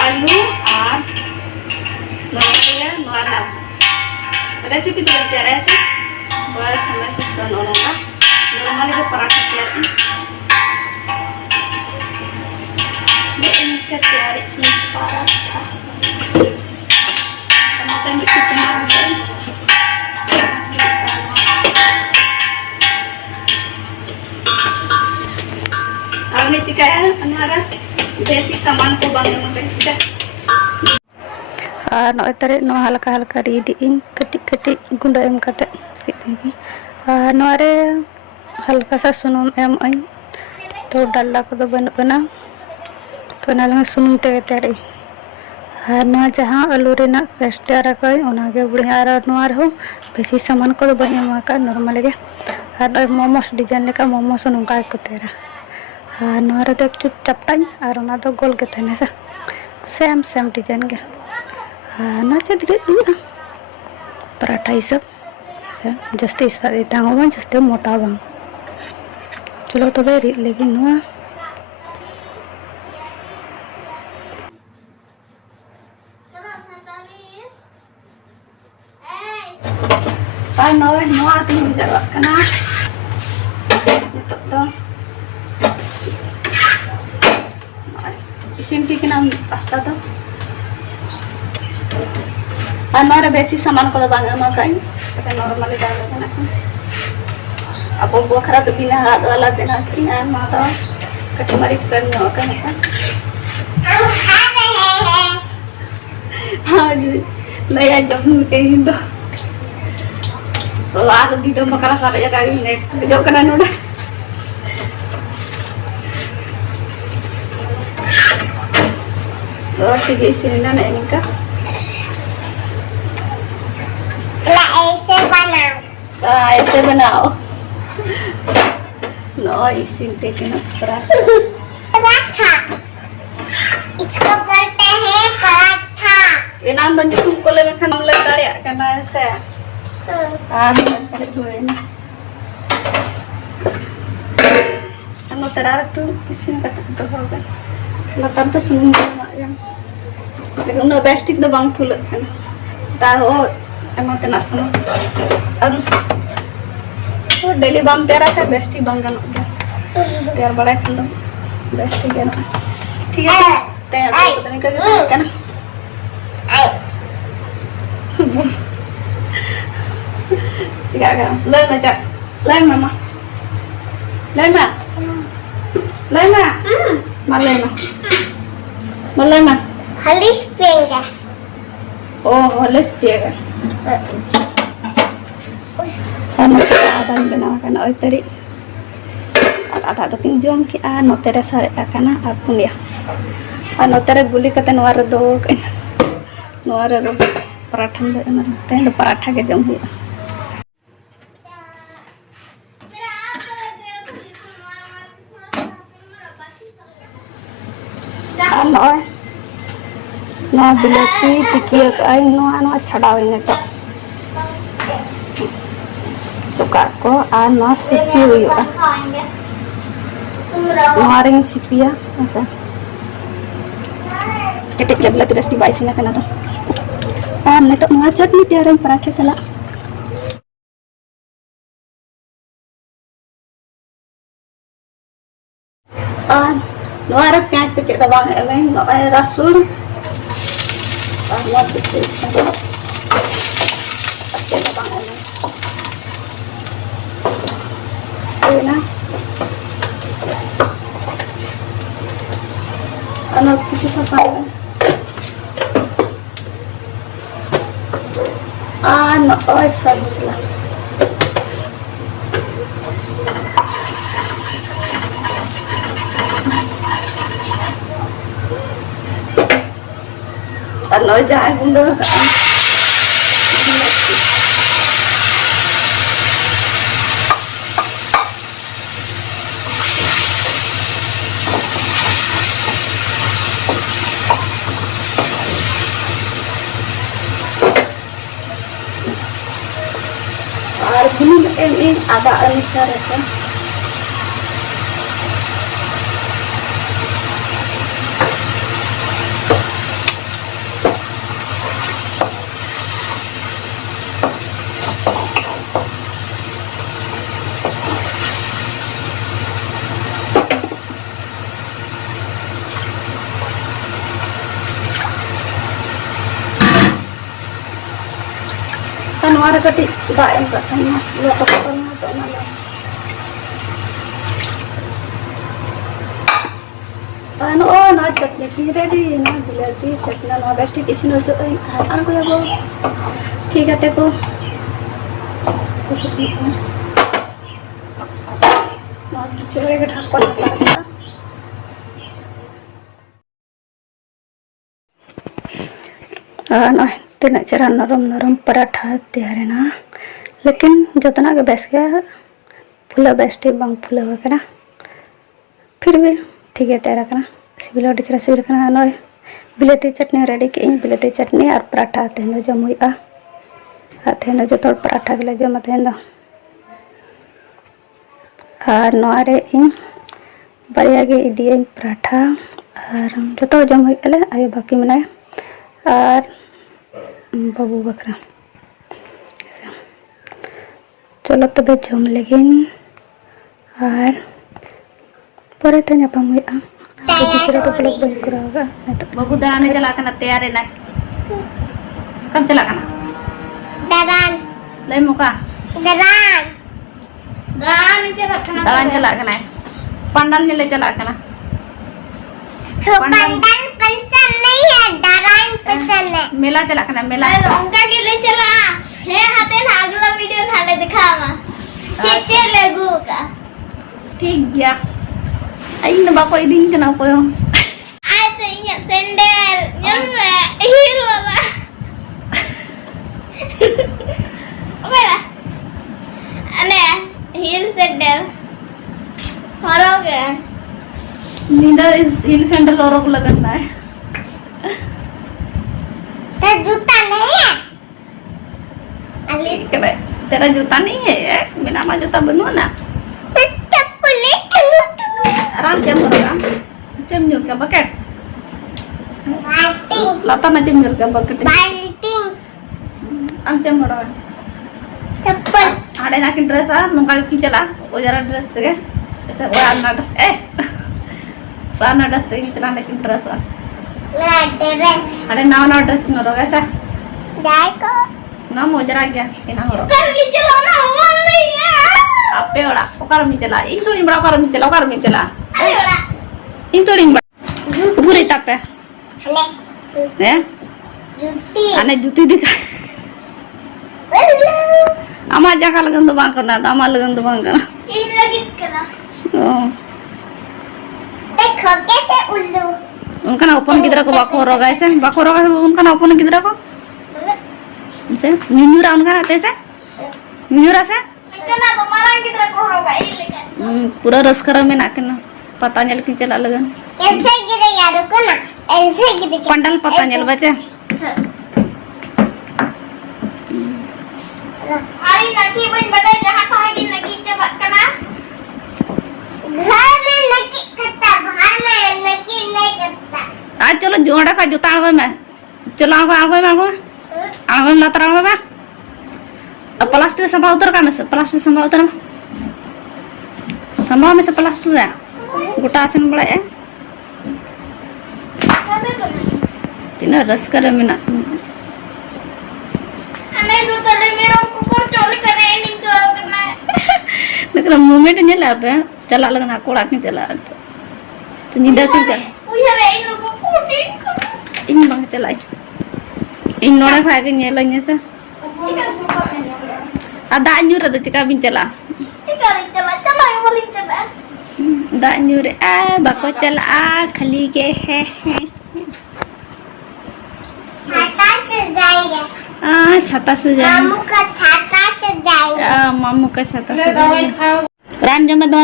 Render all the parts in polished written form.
आलू और रेसिपी तैयार है ऐसे बस हमें सब दोनों का नॉर्मल के पराठा तैयार इनका तैयार है पराठा टमाटर मिर्ची टमाटर आपने चिकाया हमारा देसी सामान को बनाने में और नॉय तरे नो हल्का हल्का रीदी इन कटी कटी गुंडा एम कते सीधी और नोरे हल्का सा सुनुम एम आई तो डाला को बन बना तो नाल सुनुम ते तेरे और ना जहां आलू रेना पेस्ट तैयार कर ओनागे बढ़िया और नोर हो बेसी सामान को बन एम का नॉर्मल के और मोमोस डिजाइन लेका मोमोस नोका को तेरा और नोरे तो एक चपटाई और ओना तो गोल के तने से सेम सेम डिजाइन के ना चेद्री पराठा ये सब जस्ते तांगो जस्ते मोटा बांग चलो तब रीद लगी नुआ और नोए नुआ तीन जगह कना तो इसी के नाम पास्ता तो और बेसी सामान को बांगा कई नॉर्मली डाल अब बखरा तो बिना हाथ वाला बिना तो कटी मरीच कर हाँ लया जब कहीं तो आग दीदो मकरा सारे जगह नेट जो करना नोड़ा तो ठीक है इसी ना नहीं का ऐसे बनाओ नो इसी टेके ना पराठा इसको बोलते हैं पराठा ये नाम तो तुमको ले में खाना ले तारिया करना ऐसे आज कर दो ना हम तेरा तो किसी ने कहा तो होगा ना तब तो सुनूंगा लेकिन ना बेस्टिक तो बांग फुल है तारो एमते ना सुनो अब तो डेली बाम तेरा से बेस्टी बंगन तेरा बड़ा खंड बेस्टी के ना ठीक है तेरा पता नहीं क्या ना सिखा कर ले मैं जा ले मामा ले मैं मल्ले हलिस पेंगा ओ हलिस पेंगा आधा बना करना और तरी आधा तो किन जोम की आ नोतेरे सारे तकना आ पुनिया आ नोतेरे गुली कते नोर दो नोर रो पराठा दे तेन दो पराठा के जोम हुआ नो बिलती टिकिया आई नो छड़ावे तो चुका को आ नो सिपी हुई नोरिंग सिपिया ऐसा केटिक लेबल तिरस्ती बाइसी ना करना तो हमने तो नोआ चटनी तैयार है पराठे सला और नोआ रे प्याज के चेक दबा में नोआ रसून और नोआ के ना अनोख किसी का पाएगा no oi sabla ano jahay gundo ka Bunyi ini ada anissa rasa. Kanwar kati baem katanya lo pakai atau mana ano na chutney की रेडी ना बिलाती चटना ना बेस्ट किसी ने जो आन को याबो ठीक है देखो ना किचड़े के ढक्कन लगा ना तीना चेहरा नरम नरम पराठा तैयार है ना लेकिन जितना के बेस गया फुला बेस्ट बांग फुला हुआ करना फिर भी ठीक है तैयार करना सिबिल अड़ी चेहरा सिबिल करना नॉय बिलेती चटनी रेडी के इन बिलेती चटनी और पराठा तेन जम हुआ तेन जो तोड़ पराठा के जम तेन और नोरे इन बारिया के इदिए पराठा और जो तो जम हुआ आयो बाकी मनाए और बाबू बकरा चलो तबे जम लेकिन और परे ते नापाम हुआ तो तो ब्लॉग बंद करा होगा बाबू दाने चला करना तैयार है ना कब चला करना दारान ले मुका दारान दारान चला करना पंडाल ने ले चला करना पंडाल पसंद नहीं है दारान पसंद है मेला चला करना मेला उनका के ले चला हे हाथे ना अगला वीडियो थाने दिखावा चेचे लगू का ठीक गया आई ना बापा इदिन कना कोयो आय तो ये सैंडल यम हील वाला ओमेला अने हील सैंडल हरोगे नींदा हील सैंडल और लगना है तो जूता नहीं है अली तेरा जूता नहीं है बिना मा जूता बनवा ना चप्पल आराम जम करोगा जम जोर का बकेट बाल्टी लाता ना जम जोर का बकेट बाल्टी आम जम करोगा चप्पल आड़े ना की ड्रेस आ नुंगा की चला वो जरा ड्रेस तके ऐसे वाना ड्रेस वाना ड्रेस तके चला ना की ड्रेस आ ड्रेस आड़े ना ड्रेस न रोगा ऐसा जाएगा ना मोजरा गया इना हो कर के चला ना मन नहीं है आपे ओड़ा ओकार में चला इन तो निबड़ा ओकार में चला अरे ओड़ा इन तो निबड़ा पूरी तापे हने हैं जूती आने जूती दिखा आमा जाका लगन दो बांग करना आमा लगन दो बांग करना इन लगी कना ओ देखो कैसे उल्लू उनका ना ओपन किधर को बाको रोगा ऐसे उनका ना ओपन किधर को से न्यूरा उनका ना ऐसे न्यूरा से इतना तो मारा किधर को होगा ये लेकर पूरा रस करा में नाके ना पता नहीं कि चला लगन ऐसे गिरेगा रुको ना ऐसे गिरेगा पंडल पता नहीं बचे अरे नकी बन बड़े जहां था कि नकी चबक करना घर में नकी करता बाहर में नकी नहीं करता आज चलो जोड़ा का जूता आगो में चलो आगो में लतर आगो में अब प्लास्टिक संभा उतर का में से प्लास्टिक संभा उतर संभा में से प्लास्टिक है गोटा आसन बड़ा है तीन रस करे में ना हमें तो तले मेरे को चोल करे नहीं तो करना है लेकिन मोमेंट नहीं ला पे चला लगना कोड़ा के चला तो निंदा के चल उया रे इन को कोटी इन बंग चलाई इन नोड़े खा के नेला ने से Ada nyur atau cika bincela. Cika bincela, चलो ये बोली चला. Da nyur bako chala khali ke hai. छाता से जाएंगे. छाता से जाएंगे. मामू का छाता से जाएंगे. मामू का छाता से जाएंगे. राम जमा दो.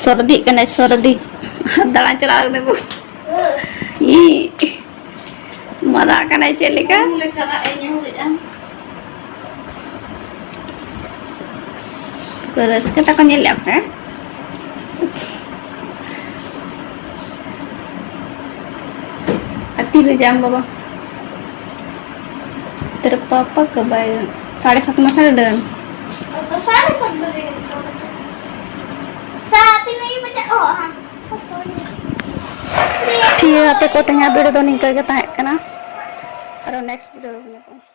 सर्दी कना सर्दी. दला चला दे वो. ये मजा कना चलेगा. Terus kita akan nyelap ya. Hati lu jam baba. Terpapa ke bayar. 7:30 masa dan. तो सारे शब्द देंगे. साथ ही नहीं बचा. Oh हाँ. ठीक है, आपको तैयार वीडियो तो नहीं करके ताकि ना और नेक्स्ट वीडियो में